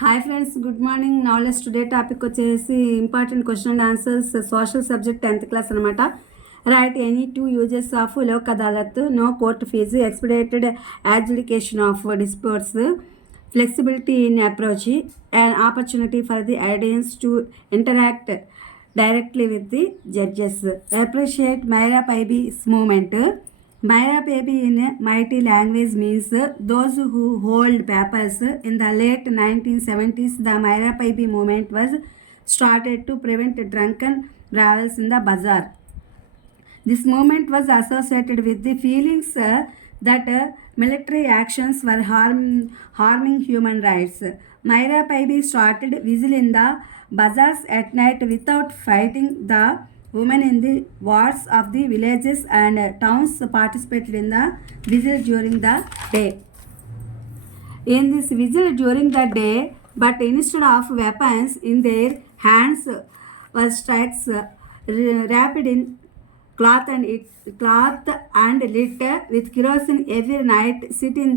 Hi friends, good morning. Knowledge today topic వచ్చేసి important question and answers social subject 10th class అనమాట. Right any two uses of Lok Adalat, no court fee, expedited adjudication of disputes, flexibility in approach, and opportunity for the audience to interact directly with the judges. Appreciate Myra Paibi's movement. Myra Paibi in mighty language means those who hold papers. In the late 1970s, the Myra Paibi movement was started to prevent drunken brawls in the bazaar. This movement was associated with the feelings that military actions were harming human rights. Myra Paibi started vigil in the bazaars at night without fighting. The women in the wards of the villages and towns participated in the vigil during the day. In this vigil during the day, but instead of weapons in their hands were strikes wrapped in cloth and lit with kerosene every night. Sitting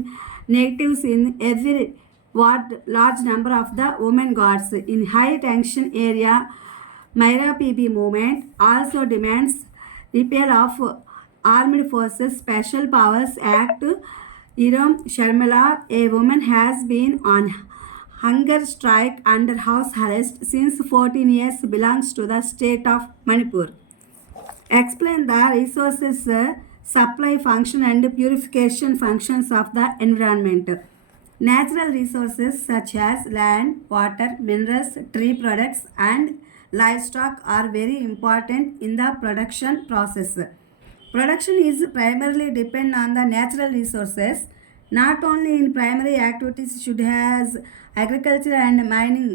natives in every ward, large number of the women guards in high tension area. Myra Paibi movement also demands repeal of Armed Forces Special Powers Act. Iram Sharmila, a woman, has been on hunger strike under house arrest since 14 years, belongs to the state of Manipur. Explain the resources supply function and purification functions of the environment. Natural resources such as land, water, minerals, tree products, and livestock are very important in the production process. Production is primarily depend on the natural resources. Not only in primary activities should has agriculture and mining,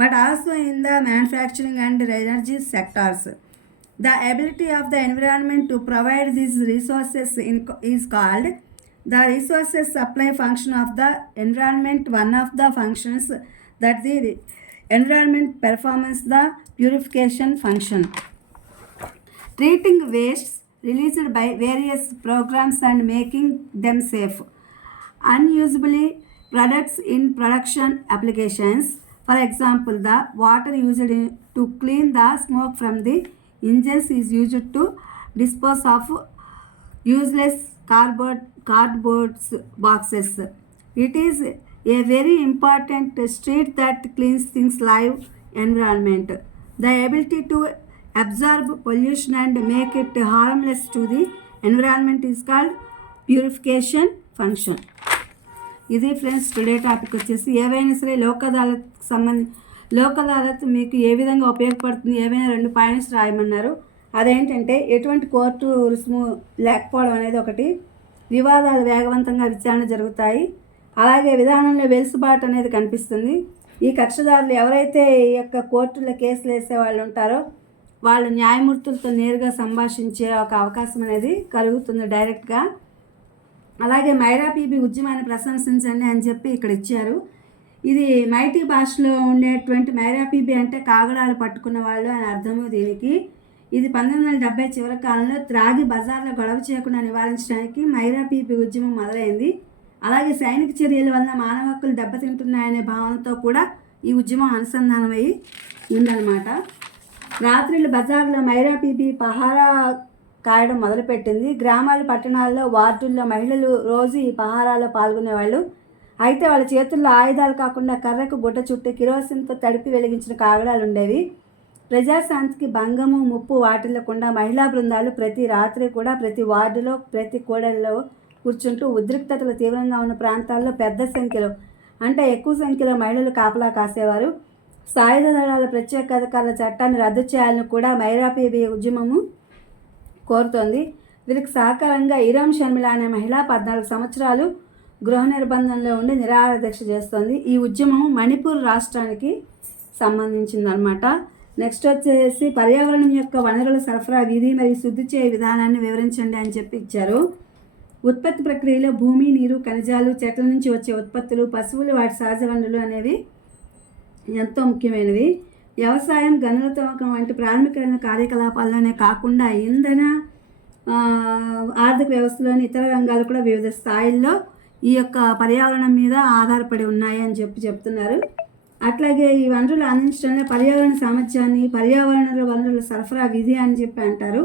but also in the manufacturing and energy sectors. The ability of the environment to provide these resources is called the resources supply function of the environment. One of the functions that the environment performs the purification function. Treating wastes released by various programs and making them safe. Unusable products in production applications. For example, the water used to clean the smoke from the engines is used to dispose of useless cardboard boxes. It is a very important street that cleans things live environment. The ability to absorb pollution and make it harmless to the environment is called purification function. ఇది friends today topic వచ్చేసి ఏవైనా సరే లోక్ అదాలత్ మీకు ఏ విధంగా ఉపయోగపడుతుంది, ఏవైనా 2 points రాయమన్నారు. అదేంటంటే ఎటువంటి కోర్టు రుసుము లేకపోవడం అనేది ఒకటి, వివాదాలు వేగవంతంగా విచారణ జరుగుతాయి, అలాగే విధానంలో వెలుసుబాటు అనేది కనిపిస్తుంది. ఈ కక్షదారులు ఎవరైతే ఈ యొక్క కోర్టులో కేసులు వేసే వాళ్ళు ఉంటారో వాళ్ళు న్యాయమూర్తులతో నేరుగా సంభాషించే ఒక అవకాశం అనేది కలుగుతుంది డైరెక్ట్గా. అలాగే మైరా పీబీ ఉద్యమాన్ని ప్రశంసించండి అని చెప్పి ఇక్కడ ఇచ్చారు. ఇది మైటీ భాషలో ఉండేటువంటి మైరా పీబీ అంటే కాగడాలు పట్టుకున్న వాళ్ళు అని అర్థము దీనికి. ఇది 1970 చివరి కాలంలో త్రాగి బజార్లో గొడవ చేయకుండా నివారించడానికి మైరా పీబీ ఉద్యమం మొదలైంది. అలాగే సైనిక చర్యల వల్ల మానవ హక్కులు దెబ్బతింటున్నాయనే భావనతో కూడా ఈ ఉద్యమం అనుసంధానమై ఉందన్నమాట. రాత్రిళ్ళు బజార్లో మైరా పీబీ పహారా కాయడం మొదలుపెట్టింది. గ్రామాలు, పట్టణాల్లో, వార్డుల్లో మహిళలు రోజు ఈ పహారాలో పాల్గొనేవాళ్ళు. అయితే వాళ్ళ చేతుల్లో ఆయుధాలు కాకుండా కర్రకు గుడ్డ చుట్టి కిరోసిన్తో తడిపి వెలిగించిన కాగడాలు ఉండేవి. ప్రజాశాంతికి భంగము, ముప్పు వాటిల్లకుండా మహిళా బృందాలు ప్రతి రాత్రి కూడా ప్రతి వార్డులో, ప్రతి కూడలిలో కూర్చుంటూ ఉద్రిక్తతలు తీవ్రంగా ఉన్న ప్రాంతాల్లో పెద్ద సంఖ్యలో అంటే ఎక్కువ సంఖ్యలో మహిళలు కాపలా కాసేవారు. సాయుధ దళాల ప్రత్యేక అధికారుల చట్టాన్ని రద్దు చేయాలని కూడా మైరా పీబీ ఉద్యమము కోరుతోంది. వీరికి సహకారంగా ఇరామ్ షర్మిల అనే మహిళ 14 సంవత్సరాలు గృహ నిర్బంధంలో ఉండి నిరాహార దీక్ష చేస్తోంది. ఈ ఉద్యమం మణిపూర్ రాష్ట్రానికి సంబంధించిందనమాట. నెక్స్ట్ వచ్చేసి పర్యావరణం యొక్క వనరుల సరఫరా విధి మరియు శుద్ధి చేయ విధానాన్ని వివరించండి అని చెప్పి ఇచ్చారు. ఉత్పత్తి ప్రక్రియలో భూమి, నీరు, ఖనిజాలు, చెట్ల నుంచి వచ్చే ఉత్పత్తులు, పశువులు, వాటి సహజ వనరులు అనేవి ఎంతో ముఖ్యమైనవి. వ్యవసాయం, గనుల తవ్వకం వంటి ప్రాథమికమైన కార్యకలాపాల్లోనే కాకుండా ఇంధన, ఆర్థిక వ్యవస్థలోని ఇతర రంగాలు కూడా వివిధ స్థాయిల్లో ఈ యొక్క పర్యావరణం మీద ఆధారపడి ఉన్నాయి అని చెప్తున్నారు. అట్లాగే ఈ వనరులు అందించడంలో పర్యావరణ సామర్థ్యాన్ని, పర్యావరణ వనరుల సరఫరా విధి అని చెప్పి అంటారు.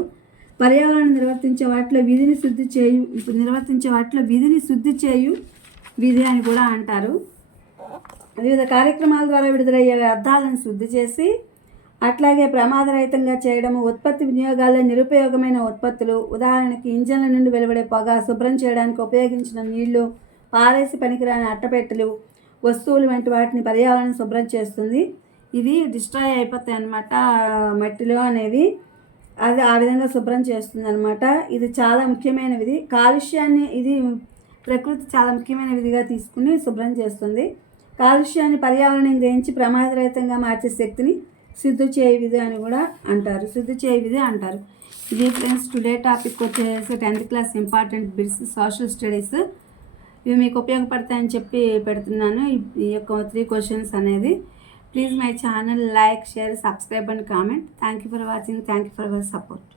పర్యావరణం నిర్వర్తించే వాటిలో విధిని శుద్ధి చేయు విధి అని కూడా అంటారు. వివిధ కార్యక్రమాల ద్వారా విడుదలయ్యే వ్యర్థాలను శుద్ధి చేసి అట్లాగే ప్రమాదరహితంగా చేయడము, ఉత్పత్తి వినియోగాల్లో నిరుపయోగమైన ఉత్పత్తులు, ఉదాహరణకి ఇంజన్ల నుండి వెలువడే పొగ, శుభ్రం చేయడానికి ఉపయోగించిన నీళ్లు, పారేసి పనికిరాని అట్టపెట్టెలు, వస్తువులు వంటి వాటిని పర్యావరణం శుభ్రం చేస్తుంది. ఇవి డిస్ట్రాయ్ అయిపోతాయి అన్నమాట మట్టిలో అనేవి, అది ఆ విధంగా శుభ్రం చేస్తుంది అనమాట. ఇది చాలా ముఖ్యమైన విధి. కాలుష్యాన్ని ఇది ప్రకృతి చాలా ముఖ్యమైన విధిగా తీసుకుని శుభ్రం చేస్తుంది. కాలుష్యాన్ని పర్యావరణం గ్రహించి ప్రమాదరహితంగా మార్చే శక్తిని శుద్ధి చేయ విధి అని కూడా అంటారు. ఇది ఫ్రెండ్స్ టుడే టాపిక్ వచ్చేసి 10th class important bits social studies. ఇవి మీకు ఉపయోగపడతాయని చెప్పి పెడుతున్నాను ఈ యొక్క 3 క్వశ్చన్స్ అనేది. Please my channel like, share, subscribe and comment. Thank you for watching. Thank you for your support.